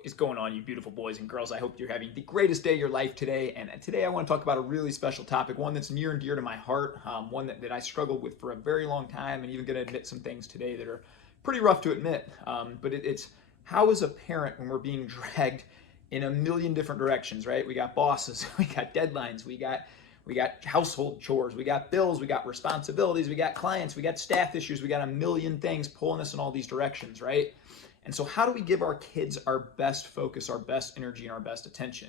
What is going on, you beautiful boys and girls? I hope you're having the greatest day of your life today. And today I want to talk about a really special topic, one that's near and dear to my heart, one that I struggled with for a very long time, and even going to admit some things today that are pretty rough to admit. But it's how, as a parent, when we're being dragged in a million different directions, right? We got bosses, we got deadlines, we got household chores, we got bills, we got responsibilities, we got clients, we got staff issues, we got a million things pulling us in all these directions, right? And so how do we give our kids our best focus, our best energy, and our best attention?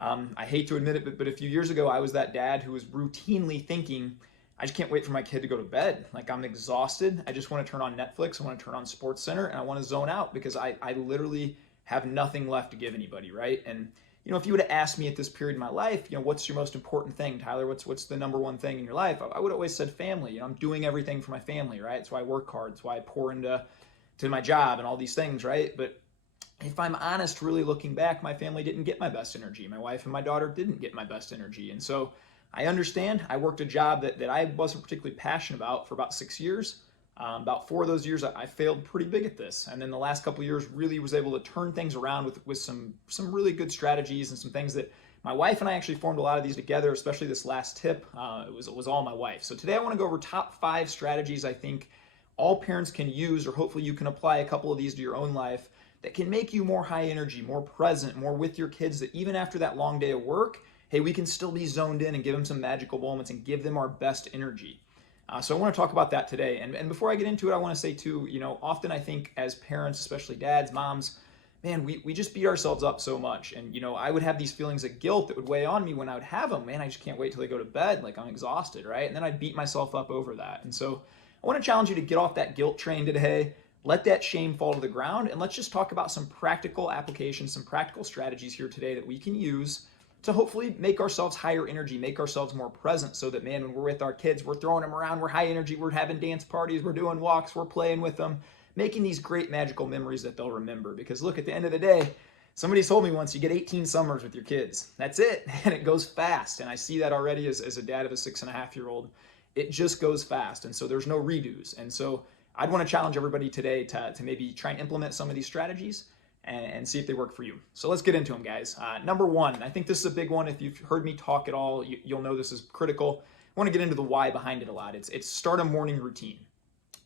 I hate to admit it, but a few years ago, I was that dad who was routinely thinking, I just can't wait for my kid to go to bed. Like, I'm exhausted. I just want to turn on Netflix. I want to turn on Sports Center, and I want to zone out because I literally have nothing left to give anybody, right? And if you would have asked me at this period in my life, what's your most important thing, Tyler? What's the number one thing in your life? I would have always said family. I'm doing everything for my family, right? That's why I work hard. That's why I pour into my job and all these things, right? But if I'm honest, really looking back, my family didn't get my best energy. My wife and my daughter didn't get my best energy. And so I understand. I worked a job that I wasn't particularly passionate about for about 6 years. About 4 of those years, I failed pretty big at this. And then the last couple of years really was able to turn things around with some really good strategies and some things that my wife and I actually formed a lot of these together, especially this last tip. It was all my wife. So today I want to go over top 5 strategies I think all parents can use, or hopefully you can apply a couple of these to your own life, that can make you more high energy, more present, more with your kids, that even after that long day of work, hey, we can still be zoned in and give them some magical moments and give them our best energy. So I want to talk about that today. And before I get into it, I want to say too, often I think as parents, especially dads, moms, man, we just beat ourselves up so much. And, I would have these feelings of guilt that would weigh on me when I would have them. Man, I just can't wait till they go to bed. Like, I'm exhausted, right? And then I'd beat myself up over that. And so I want to challenge you to get off that guilt train today, let that shame fall to the ground, and let's just talk about some practical applications, some practical strategies here today that we can use to hopefully make ourselves higher energy, make ourselves more present, so that, man, when we're with our kids, we're throwing them around, we're high energy, we're having dance parties, we're doing walks, we're playing with them, making these great magical memories that they'll remember. Because look, at the end of the day, somebody told me once, you get 18 summers with your kids. That's it. And it goes fast. And I see that already as a dad of a 6.5-year-old. It just goes fast. And so there's no redos. And so I'd want to challenge everybody today to maybe try and implement some of these strategies and see if they work for you. So let's get into them, guys. Number 1, I think this is a big one. If you've heard me talk at all, you'll know this is critical. I want to get into the why behind it a lot. It's start a morning routine.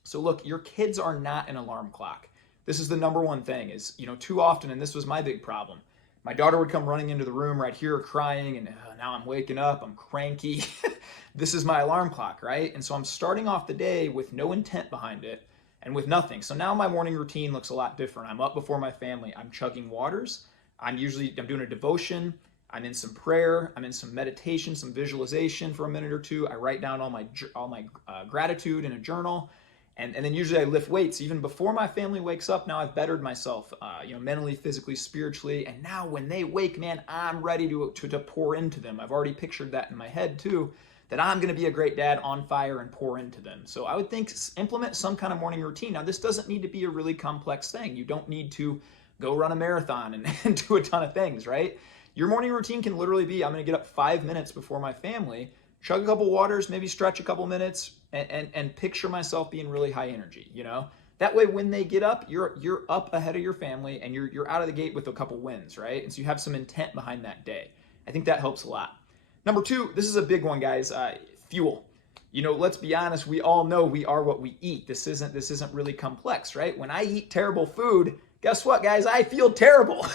So look, your kids are not an alarm clock. This is the number one thing is, too often, and this was my big problem, my daughter would come running into the room right here crying, and now I'm waking up, I'm cranky. This is my alarm clock, right? And so I'm starting off the day with no intent behind it and with nothing. So now my morning routine looks a lot different. I'm up before my family. I'm chugging waters. I'm doing a devotion. I'm in some prayer. I'm in some meditation, some visualization for a minute or two. I write down all my gratitude in a journal. And then usually I lift weights even before my family wakes up. Now I've bettered myself, mentally, physically, spiritually. And now when they wake, man, I'm ready to pour into them. I've already pictured that in my head too, that I'm going to be a great dad, on fire, and pour into them. So I would think implement some kind of morning routine. Now, this doesn't need to be a really complex thing. You don't need to go run a marathon and do a ton of things, right? Your morning routine can literally be, I'm going to get up 5 minutes before my family, chug a couple waters, maybe stretch a couple minutes, and picture myself being really high energy, That way, when they get up, you're up ahead of your family, and you're out of the gate with a couple wins, right? And so you have some intent behind that day. I think that helps a lot. Number 2, this is a big one, guys. Fuel. Let's be honest. We all know we are what we eat. This isn't really complex, right? When I eat terrible food, guess what, guys? I feel terrible.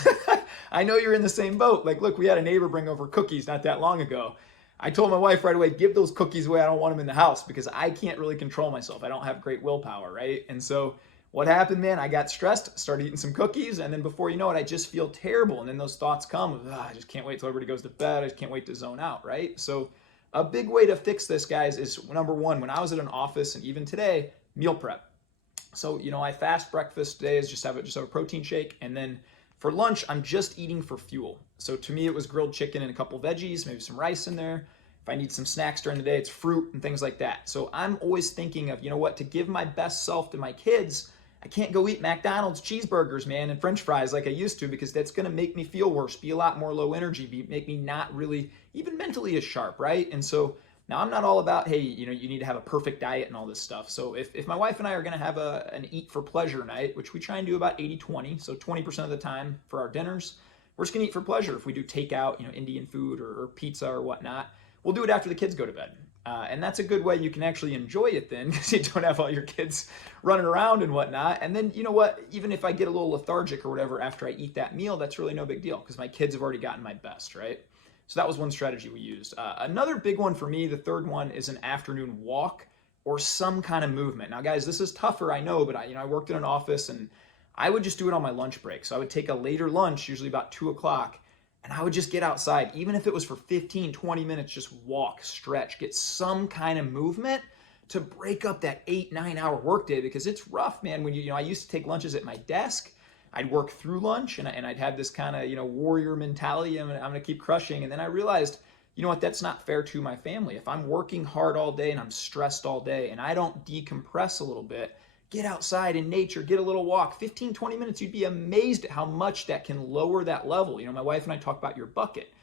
I know you're in the same boat. Like, look, we had a neighbor bring over cookies not that long ago. I told my wife right away, give those cookies away. I don't want them in the house because I can't really control myself. I don't have great willpower, right? And so what happened, man? I got stressed, started eating some cookies, and then before you know it, I just feel terrible. And then those thoughts come of, I just can't wait till everybody goes to bed. I just can't wait to zone out, right? So a big way to fix this, guys, is number 1, when I was at an office, and even today, meal prep. So, I fast breakfast today is just have a protein shake, and then for lunch, I'm just eating for fuel. So to me, it was grilled chicken and a couple veggies, maybe some rice in there. If I need some snacks during the day, it's fruit and things like that. So I'm always thinking of, to give my best self to my kids, I can't go eat McDonald's cheeseburgers, man, and French fries like I used to, because that's going to make me feel worse, be a lot more low energy, make me not really even mentally as sharp, right? And so Now, I'm not all about, hey, you need to have a perfect diet and all this stuff. So if my wife and I are going to have an eat for pleasure night, which we try and do about 80-20, so 20% of the time for our dinners, we're just going to eat for pleasure. If we do takeout, Indian food or pizza or whatnot, we'll do it after the kids go to bed. And that's a good way you can actually enjoy it then, because you don't have all your kids running around and whatnot. And then, you know what, even if I get a little lethargic or whatever after I eat that meal, that's really no big deal, because my kids have already gotten my best, right? So that was one strategy we used. Another big one for me, the third one, is an afternoon walk or some kind of movement. Now, guys, this is tougher, I know, but I worked in an office and I would just do it on my lunch break. So I would take a later lunch, usually about 2 o'clock, and I would just get outside, even if it was for 15, 20 minutes, just walk, stretch, get some kind of movement to break up that 8-9 hour workday, because it's rough, man. When I used to take lunches at my desk. I'd work through lunch and I'd have this kind of, warrior mentality. I'm going to keep crushing. And then I realized, you know what, that's not fair to my family. If I'm working hard all day and I'm stressed all day and I don't decompress a little bit, get outside in nature, get a little walk, 15, 20 minutes, you'd be amazed at how much that can lower that level. My wife and I talk about your bucket.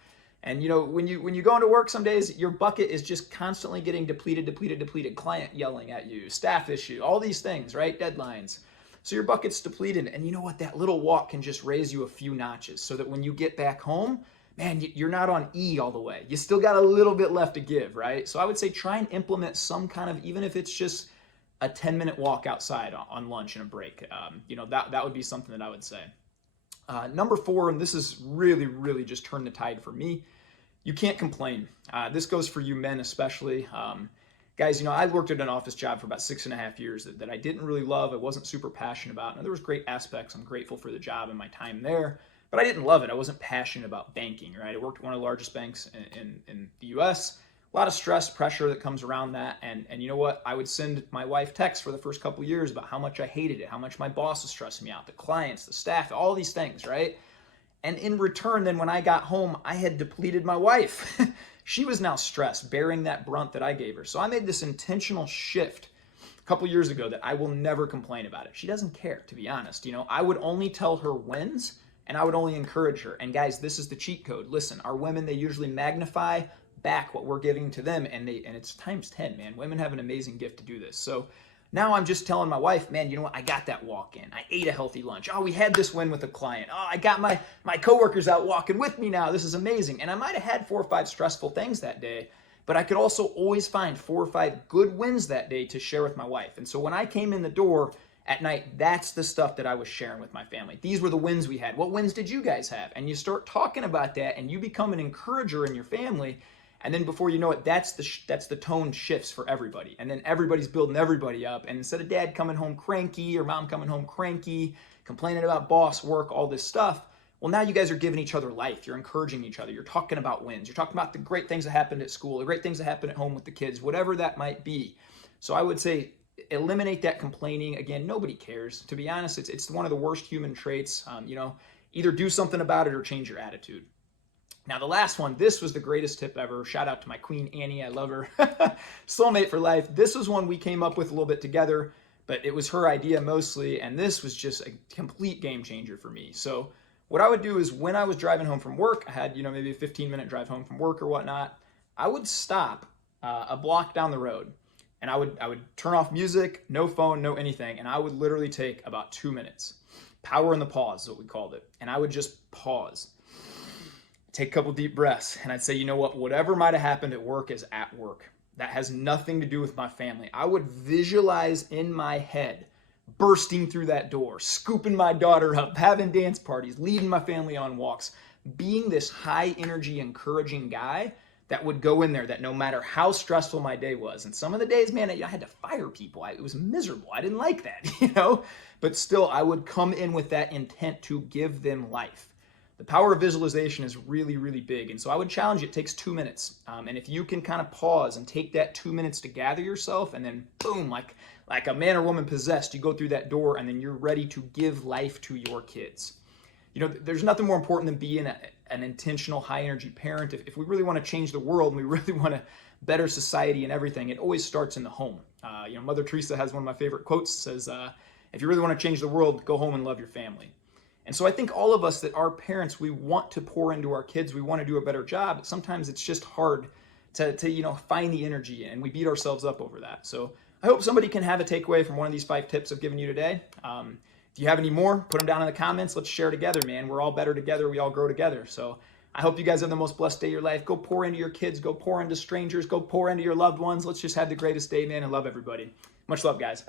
And when you go into work some days, your bucket is just constantly getting depleted, client yelling at you, staff issue, all these things, right? Deadlines. So your bucket's depleted, and you know what? That little walk can just raise you a few notches so that when you get back home, man, you're not on E all the way. You still got a little bit left to give, right? So I would say try and implement some kind of, even if it's just a 10-minute walk outside on lunch and a break. That would be something that I would say. Number 4, and this is really, really just turned the tide for me, you can't complain. This goes for you men especially. Guys, I worked at an office job for about 6.5 years that I didn't really love. I wasn't super passionate about. Now, there was great aspects. I'm grateful for the job and my time there, but I didn't love it. I wasn't passionate about banking, right? I worked at one of the largest banks in the U.S. A lot of stress, pressure that comes around that. And you know what? I would send my wife texts for the first couple of years about how much I hated it, how much my boss was stressing me out, the clients, the staff, all these things, right? And in return, then when I got home, I had depleted my wife. She was now stressed, bearing that brunt that I gave her. So I made this intentional shift a couple years ago that I will never complain about it. She doesn't care, to be honest. I would only tell her wins, and I would only encourage her. And guys, this is the cheat code. Listen, our women, they usually magnify back what we're giving to them, and it's times 10, man. Women have an amazing gift to do this. So now I'm just telling my wife, man, you know what? I got that walk in. I ate a healthy lunch. Oh, we had this win with a client. Oh, I got my coworkers out walking with me now. This is amazing. And I might have had 4 or 5 stressful things that day, but I could also always find 4 or 5 good wins that day to share with my wife. And so when I came in the door at night, that's the stuff that I was sharing with my family. These were the wins we had. What wins did you guys have? And you start talking about that, and you become an encourager in your family. And then before you know it, that's the tone shifts for everybody. And then everybody's building everybody up. And instead of dad coming home cranky or mom coming home cranky, complaining about boss, work, all this stuff, well, now you guys are giving each other life. You're encouraging each other. You're talking about wins. You're talking about the great things that happened at school, the great things that happened at home with the kids, whatever that might be. So I would say eliminate that complaining. Again, nobody cares. To be honest, it's one of the worst human traits. Either do something about it or change your attitude. Now, the last one, this was the greatest tip ever. Shout out to my queen, Annie. I love her. Soulmate for life. This was one we came up with a little bit together, but it was her idea mostly, and this was just a complete game changer for me. So what I would do is when I was driving home from work, I had, maybe a 15-minute drive home from work or whatnot, I would stop a block down the road, and I would turn off music, no phone, no anything, and I would literally take about 2 minutes. Power in the pause is what we called it. And I would just pause. Take a couple deep breaths, and I'd say, you know what, whatever might have happened at work is at work. That has nothing to do with my family. I would visualize in my head bursting through that door, scooping my daughter up, having dance parties, leading my family on walks, being this high energy, encouraging guy that would go in there, that no matter how stressful my day was, and some of the days, man, I had to fire people. It was miserable. I didn't like that, but still I would come in with that intent to give them life. The power of visualization is really, really big. And so I would challenge you, it takes 2 minutes. And if you can kind of pause and take that 2 minutes to gather yourself, and then boom, like a man or woman possessed, you go through that door and then you're ready to give life to your kids. There's nothing more important than being an intentional, high energy parent. If we really want to change the world and we really want to better society and everything, it always starts in the home. Mother Teresa has one of my favorite quotes, says, if you really want to change the world, go home and love your family. And so I think all of us that are parents, we want to pour into our kids. We want to do a better job. Sometimes it's just hard to find the energy, and we beat ourselves up over that. So I hope somebody can have a takeaway from one of these 5 tips I've given you today. If you have any more, put them down in the comments. Let's share together, man. We're all better together. We all grow together. So I hope you guys have the most blessed day of your life. Go pour into your kids. Go pour into strangers. Go pour into your loved ones. Let's just have the greatest day, man, and love everybody. Much love, guys.